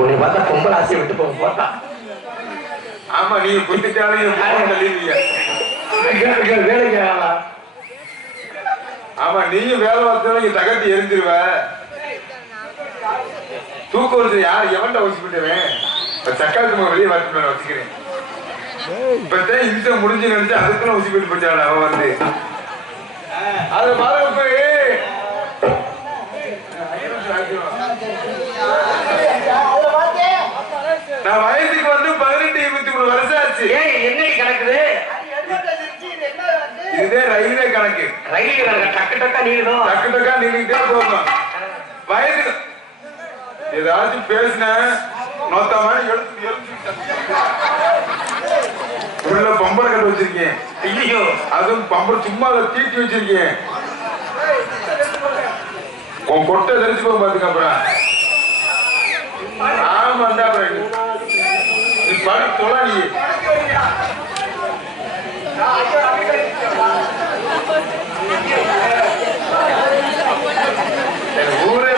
உன்னை பார்த்தா பொம்பளை ஆசையை விட்டு போக பார்த்தா. ஆமா நீங்க குத்திட்டாலும் வேலைக்கு ஆமா நீயும் வேலை பார்த்தா நீங்க தகட்டி எரிஞ்சிருவ. தூக்க வருது யார் எவன்டா வச்சு விட்டுவேன் சக்காலத்து வெளியே வரட்டு நான் வச்சுக்கிறேன். இப்பதான் இந்த முடிஞ்சு நினைச்சு அதுக்குள்ள ஊசி போயிட்டு போச்சாள் அவன் வந்து அது மரம் போய் நான் வயசுக்கு வந்து 18-23 வருஷம் ஆச்சு. என்ன கணக்குது? இதே ரயில்வே கணக்கு. ரயில்வே கணக்கு டக்கு டக்கா நீளும் டக்கு டக்கா நீங்கிட்டே போகணும். வயசுக்கு ஏதாச்சும் பேசின நோத்த மாதிரி உள்ள பம்பரை கட்டு வச்சிருக்கேன். ஐயோ அதுவும் பம்பரை சும்மா தீட்டி வச்சிருக்கேன். உன் கொட்டை தெரிச்சு போக பாத்துக்க. அப்புறம் ஆமாண்டா அப்புறம் நீ படி தொலை நீ ஊரே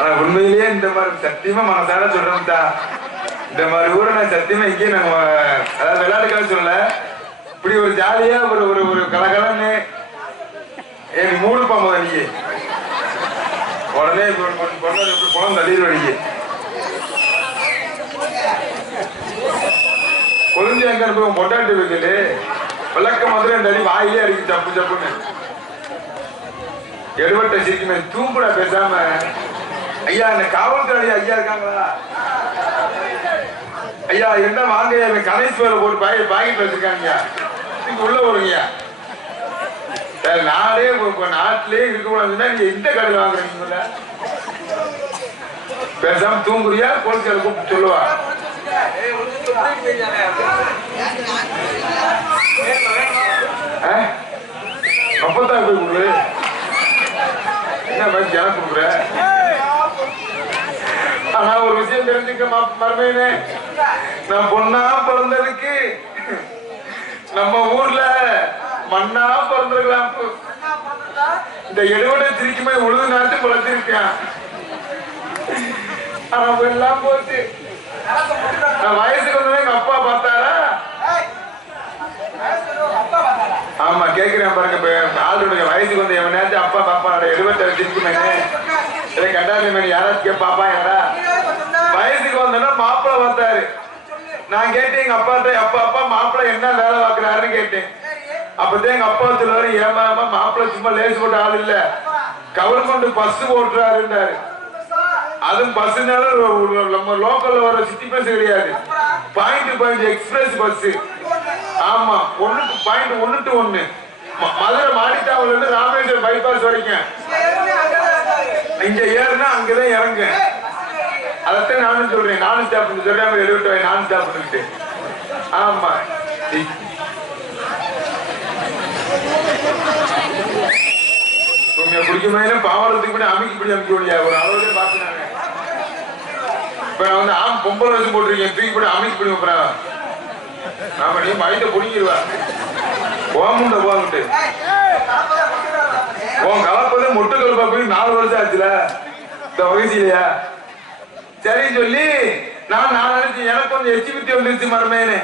ஆனா உண்மையிலேயே இந்த மாதிரி சத்தியமா மனசார சொல்றேன்டா. இந்த மாதிரி ஊரை நான் சத்தியமா இங்கேயும் நாங்க அதாவது விளையாட்டுக்காக சொல்லல. இப்படி ஒரு ஜாலியா ஒரு ஒரு ஒரு கலகலன்னு எனக்கு மூணு பாம்பு நீங்க உடனே குளம் தள்ளிடுவீங்க. கொழுந்து எங்க இருப்போம் பொட்டாட்டி வைக்கல விளக்க மாதிரி அந்த அடி வாயிலே அடிக்கு சப்பு சப்புன்னு எடுபட்ட சிரிக்குமே தூங்குடா பேசாம. ஐயா இந்த காவல்துறை ஐயா இருக்காங்களா? ஐயா என்ன வாங்க கணேஸ்வர போட்டு பாக்கெட் வச்சிருக்காங்க நீங்க உள்ள வருங்கய்யா. நாடே நாட்டிலே இருக்கக்கூடாதுன்னா நீங்க எந்த கடையில் வாங்குறீங்க? பேசாம தூங்குறியா போலீஸ்கார கூப்பிட்டு சொல்லுவா. அப்பதான் போய் கொடுக்குற என்ன மாதிரி ஜனம் கொடுக்குற. ஆனா ஒரு விஷயம் தெரிஞ்சுக்க மருமையினே, நான் பொண்ணா பிறந்ததுக்கு நம்ம ஊர்ல மண்ணா பிறந்திருக்கலாம். இந்த எடுவடை திரிக்குமே உழுது நாட்டு பிழைச்சிருக்கான். ஆனா எல்லாம் போச்சு. நான் வயசுக்கு வந்தது எங்க அப்பா பார்த்தாரா? ஆமா கேக்குறேன் பாருங்க. ஆளுடைய வயசுக்கு வந்து எவன் நேரத்து அப்பா பாப்பா எடுவட்டை திரிக்குமே கண்டாலே யாராச்சும் பாப்பா ஏடா வயசுக்கு வந்தோன்னா மாப்பிள்ளை பார்த்தாரு. நான் கேட்டேன் எங்க அப்பாட்ட அப்பா அப்பா மாப்பிள்ளை என்ன வேலை பார்க்கறாருன்னு கேட்டேன். அப்பதான் எங்க அப்பா சொல்லுவாரு ஏமாமா மாப்பிள்ளை சும்மா லேசு போட்ட ஆள் இல்ல கவர்மெண்ட் பஸ் ஓட்டுறாருன்றாரு. அதுவும் பஸ்னால நம்ம லோக்கல்ல வர சிட்டி பஸ் கிடையாது, பாயிண்ட் எக்ஸ்பிரஸ் பஸ். ஆமா 1 to 1 மதுரை மாடித்தாவூர்ல இருந்து ராமேஸ்வரம் பைபாஸ் வரைக்கும் இங்க ஏறுனா அங்கதான் இறங்க. அதத்தான் நானும் சொல்றேன். நானும் ஸ்டாப் சொல்றேன் எழுவிட்டு நானும் ஸ்டாப் பண்ணிட்டு. ஆமா குடிக்குமே பாவறதுக்கு கூட அமைக்கப்படி அமைக்க முடியாது. ஒரு அளவுல பாத்துனாங்க. இப்ப நான் வந்து பொம்பளை வச்சு போட்டிருக்கேன் தூக்கி கூட அமைக்கப்படி வைப்பேன். நாம நீ மழைத்த பிடிக்கிடுவா போமுண்ட போகிட்டு உன் கலப்பத மொட்டை கலப்பா போய் 4 வருஷம் ஆச்சுல இந்த வயசுலையா சரின்னு சொல்லி நான் நினைச்சேன் எனக்கு கொஞ்சம் எச்சிபித்தி வந்துருச்சு மரமேனு.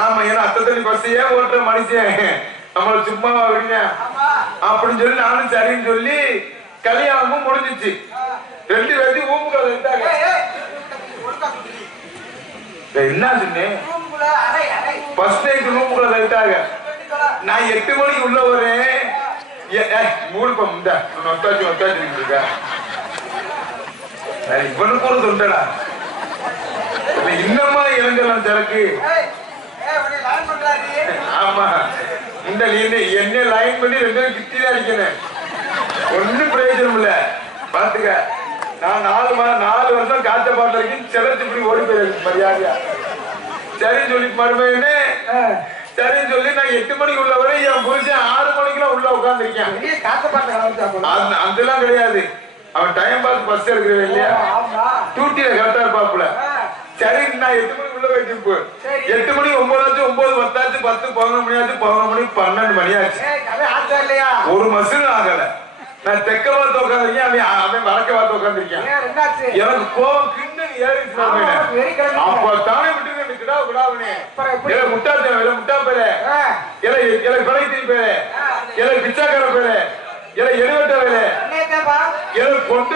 ஆமா ஏன்னா அத்தை தண்ணி பஸ்ஸையே ஓட்டுற மனுஷன் நம்மள சும்மாவா விடுங்க அப்படின்னு சொல்லி நானும் சரின்னு சொல்லி கல்யாணமும் முடிஞ்சிச்சு. 2 பேர்த்தையும் ஊம்புகளை விட்டாங்க. என்ன சொன்னேன் ஃபர்ஸ்ட் நைட் ரூமுக்குள்ள விட்டாங்க. நான் 8 மணிக்கு உள்ள வரேன். மூடுப்பம் ஒத்தாச்சு இருக்கா இவனுக்கு ஒரு தொண்டடா இன்னமா இறங்கலாம் சரக்கு. ஆமா இந்த என்ன லைன் பண்ணி 2 பேரும் கிட்டில அடிக்கணும். ஒன்னும் பிரயோஜனம் இல்ல பாத்துக்க. நான் 4 வருஷம் காத்த பாட்டு இருக்கேன். செலத்து இப்படி ஓடி போயிருக்கு மரியாதையா சரின்னு சொல்லி மறுபடியுமே சரின்னு சொல்லி நான் 8 மணிக்கு உள்ள வரை என் புரிச்சேன் 6 மணிக்கெல்லாம் உள்ள உட்காந்துருக்கேன். அதெல்லாம் கிடையாது. அவன் டைம் பார்த்து பஸ் எடுக்கிறவன் இல்லையா டியூட்டியில கரெக்டா இருப்பாப்புல. சரி நான் 8 மணிக்கு உள்ள வச்சிருப்பு 8 மணி 9 ஆச்சு 9 10 ஆச்சு 10 11 மணி ஆச்சு 11 மணி 12 மணி ஆச்சு இல்லையா ஒரு மசிலும் ஆகல. நான் தெக்க பார்த்து உட்காந்துருக்கேன் அவன் வடக்க பார்த்து உட்காந்துருக்கேன். எனக்கு கோவம் கிண்ணு ஏறிச்சு. அப்ப தானே விட்டு கிடாவனே முட்டா பேரு இலை கொலைத்தி பேரு இலை பிச்சாக்கார பேரு இலை எழுவட்ட வேலை இலை கொண்டு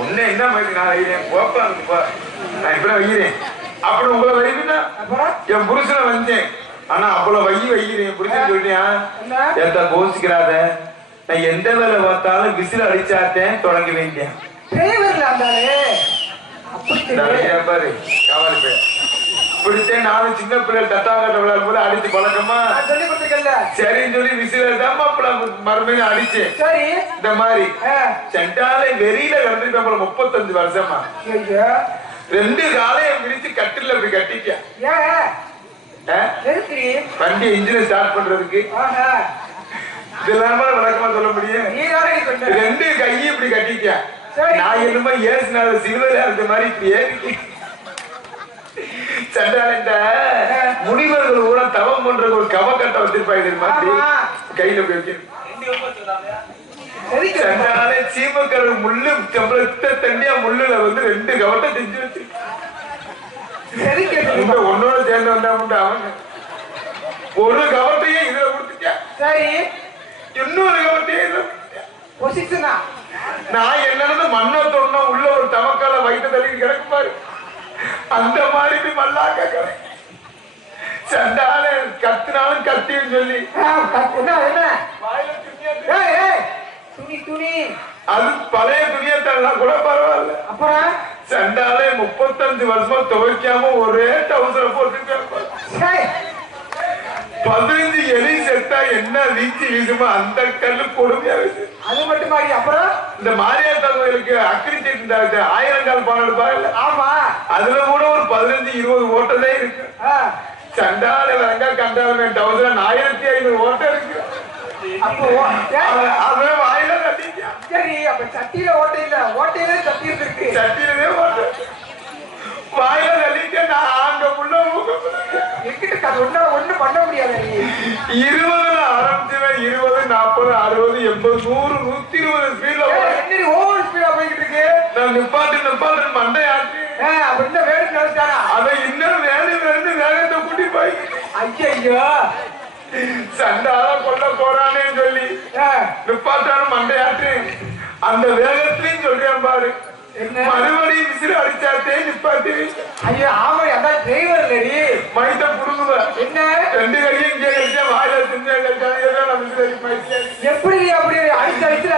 ஒண்ணு என்ன மாதிரி நான் வைக்கிறேன் போப்பா நான் இப்ப வைக்கிறேன் அப்படி உங்களை வைக்கிறேன்னா என் புருஷனை வந்தேன். ஆனா அவ்வளவு வைக்கிறேன் புருஷன் சொல்லிட்டேன் ஏத்தா கோசிக்கிறாத நான் எந்த வேலை பார்த்தாலும் விசில் அடிச்சாத்தேன் தொடங்க வேண்டியேன் பாரு காவலி பேர் பிடிச்சேன். நானும் சின்ன பிள்ளைகள் தட்டாங்கட்ட விளையாடும் போது அடிச்சு பழக்கமா சரின்னு சொல்லி விசில் மறுபடியும் அடிச்சேன். இந்த மாதிரி சென்டாலே வெறியில கிடந்துட்டு 35 வருஷமா 2 காலையும் பிடிச்சு கட்டில அப்படி கட்டிட்டேன். வண்டி இன்ஜினை ஸ்டார்ட் பண்றதுக்கு இதெல்லாம் விளக்கமா சொல்ல முடியும். 2 கையும் இப்படி கட்டிட்டேன். நான் என்னமோ ஏசுனால சிலுவையில இருந்த மாதிரி இப்படி ஏறி சண்டால முனிவர்கள் கூட தவம் பண்ற ஒரு கவக்கட்டை வச்சிருப்பாங்க தெரியுமா கையில போய் வைக்கணும். சண்டால சீமக்கரை முள்ளு தண்டியா முள்ளுல 2 கவட்டை செஞ்சு வச்சு ஒன்னோட சேர்ந்து வந்தா மட்டும் அவங்க ஒரு கவட்டையே இதுல கொடுத்துட்டேன். இன்னொரு கவட்டையே இதுல நான் என்னன்னு மண்ணை தோணுனா உள்ள ஒரு தவக்கால வயிற்று தள்ளி கிடக்கு பாரு அந்த மாதிரி மல்லாக்க சண்டால கத்தினாலும் கத்தின்னு சொல்லி அது பழைய துணியத்தான் கூட பரவாயில்ல. அப்புறம் சண்டாலே 35 வருஷமா துவைக்காம ஒரே டவுசரை போட்டு 15 எலி செத்தா என்ன வீச்சு வீசுமோ அந்த கல்லு கொடுமையா இருக்கு. அது மட்டும் அப்புறம் இந்த மாரியாத்தா கோயிலுக்கு அக்னி சீட்டு 1000 கால் பணம் எடுப்பாங்க. ஆமா அதுல கூட ஒரு 15-20 ஓட்டலே இருக்கு. சண்டால வரங்க கண்டாலுமே 1500 ஓட்டம் இருக்கு. வாயில கட்டிச்சா சரி. அப்ப சட்டியில ஓட்டை இல்ல ஓட்டையில சட்டி இருக்கு சட்டியிலே ஓட்ட வாயில தள்ளிட்டு நான் அங்க உள்ள ஒண்ணு பண்ண முடியாது. 20 ஆரம்பிச்சுவேன் 20 40 60 80 100 120 ஸ்பீட்ல ஓவர் ஸ்பீடா போய்கிட்டு இருக்கு. நான் நிப்பாட்டு மண்டை ஆச்சு அப்படின்னா வேலை நினைச்சானா அதை இன்னும் வேகத்தை கூட்டி போய் ஐயோ சண்டால கொல்ல போறானேன்னு சொல்லி நிப்பாட்டான மண்டையாட்டு அந்த வேகத்திலையும் சொல்றேன் பாரு மறுபடியும் விசிறு அடிச்சாத்தே நிப்பாட்டி. ஐயோ ஆமா அதான் டிரைவர் இல்லடி மைத்த புடுங்குவ என்ன 2 கையும் இங்கே கழிச்சா வாயில தின்னு எப்படி அப்படி அடிச்சு அடிச்சு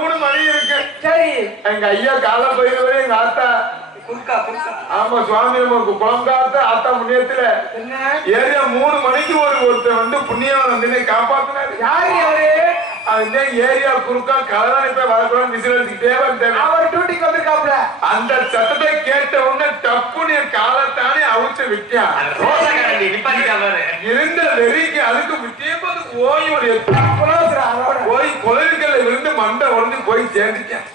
3 மணி இருக்கு. சரி எங்க ஐயா கால போயிருவரே எங்க ஆத்தா ஆமா சுவாமி குளம்காத்த ஆத்தா புண்ணியத்துல ஏரியா 3 மணிக்கு ஒருத்தர் புண்ணியம் வந்து காப்பாத்தினாரு. யாரு அவரு ஏரியா குறுக்கா கலராணி போய் வரக்கூடாது விசில் அடிச்சுக்கிட்டே வந்தாரு. அவர் டியூட்டிக்கு வந்திருக்காப்ல. அந்த சத்தத்தை கேட்ட உடனே டப்புன்னு காலத்தானே அவிச்சு விட்டான். இருந்த வெறிக்கு அதுக்கு விட்டியப்போ போய் குளவிக்கல்ல விழுந்து மண்டை உடஞ்சு போய் சேர்ந்துட்டேன்.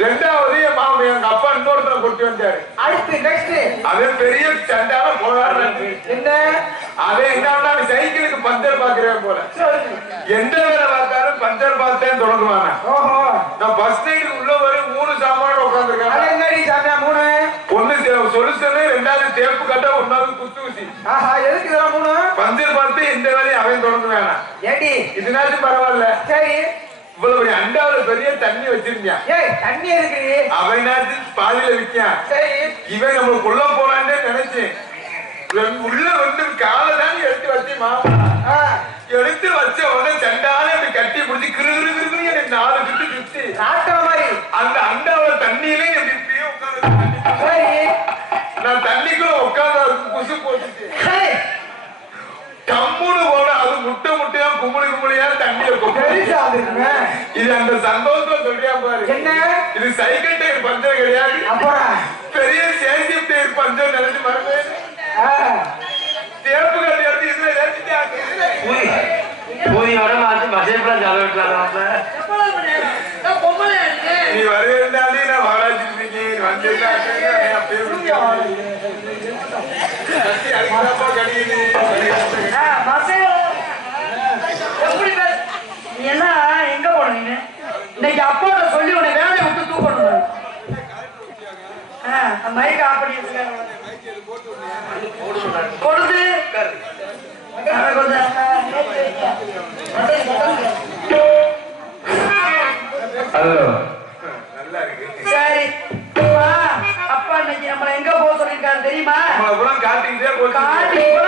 2வது எங்க அப்பா இன்னொருத்தர கொண்டு வந்தாரு. அடுத்து நெக்ஸ்ட் அவன் பெரிய சண்டால போறாரு. என்ன அவன் என்ன சைக்கிளுக்கு பஞ்சர் பாக்குறேன் போல எந்த வேலை பார்த்தாலும் பஞ்சர் பார்த்தேன் தொடங்குவாங்க. நான் பஸ் நைட்டுக்கு உள்ள வரும் 3 சாமான் உட்காந்துருக்கேன். ஒண்ணு சொல்யூஷனு 2வது தேப்பு கட்ட 1வது குத்து ஊசி. எதுக்கு இதெல்லாம் 3 பஞ்சர் பார்த்து எந்த வேலையும் அவன் தொடங்குவானா இதனாச்சும் பரவாயில்ல. சரி இவ்வளவு அண்டாவில பெரிய தண்ணி வச்சிருக்கான். தண்ணி இருக்கு அவனாச்சு பாதியில விற்கான். இவன் நம்ம உள்ள போலான்னு நினைச்சேன். உள்ள காலை தான் எடுத்து வச்சு மாமா எடுத்து வச்ச உடனே சண்டாலே அப்படி கட்டி பிடிச்சி கிரு 4 சுட்டு சுத்தி அந்த அண்டாவில தண்ணியிலே எப்படி உட்காந்து நான் தண்ணிக்குள்ள உட்காந்து குசு போட்டுச்சு கம்முன்னு போட அது முட்டையா கும்பலியா தண்ணியில இது அந்த சந்தோஷத்துல சொல்றியா பாரு. இது சைக்கிள் டயர் பஞ்சர் கிடையாது பெரிய சேசியம் டயர் பஞ்சர் நினைச்சு மறந்து தேப்பு கட்டி எடுத்து இதுல ஏற்றிட்டாங்க. கடிக்கிறப்பா கடிக்குது. எப்படி பேச நீ என்ன எங்க போன நீ இன்னைக்கு அப்பாவோட சொல்லி உன்னை வேலையை விட்டு தூக்கணும் மைக் ஆஃப் பண்ணி கொடுத்து நல்லா இருக்கு. சரி அப்பா இன்னைக்கு நம்மள எங்க போக சொல்லிருக்காரு தெரியுமா? நம்மள பூரா காட்டிக்கிட்டே போச்சு. காட்டி கூட